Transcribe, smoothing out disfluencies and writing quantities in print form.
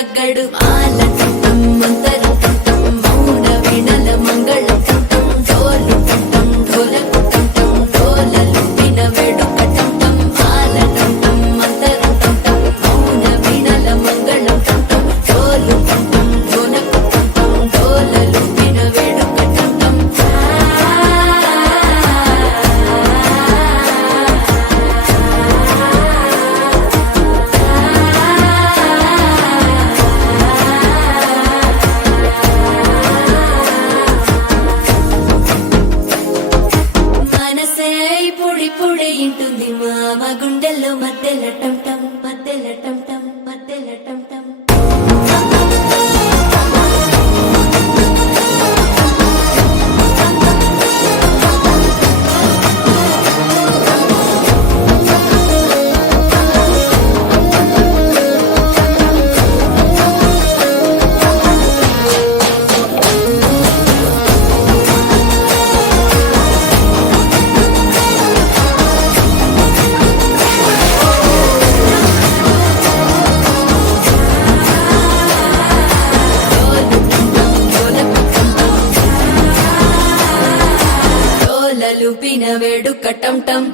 తగ్గడు మాల టం మంతర టం మౌన వీణల మంగళ టం డోలు టం ఢోలకు టం డోలలు విన వేడుక టం మాల టం మంతర టం మౌన వీణల మంగళ టం డోలు టం ఢోలకు టం డోలలు విన వేడుక టం మనసే పొడి పొడి ఇంటుంది మామ గుండెల్లో మధ్యల టం టం మధ్యల టం టం మధ్యల టం టం డోలలు పిన వేడుక టం టం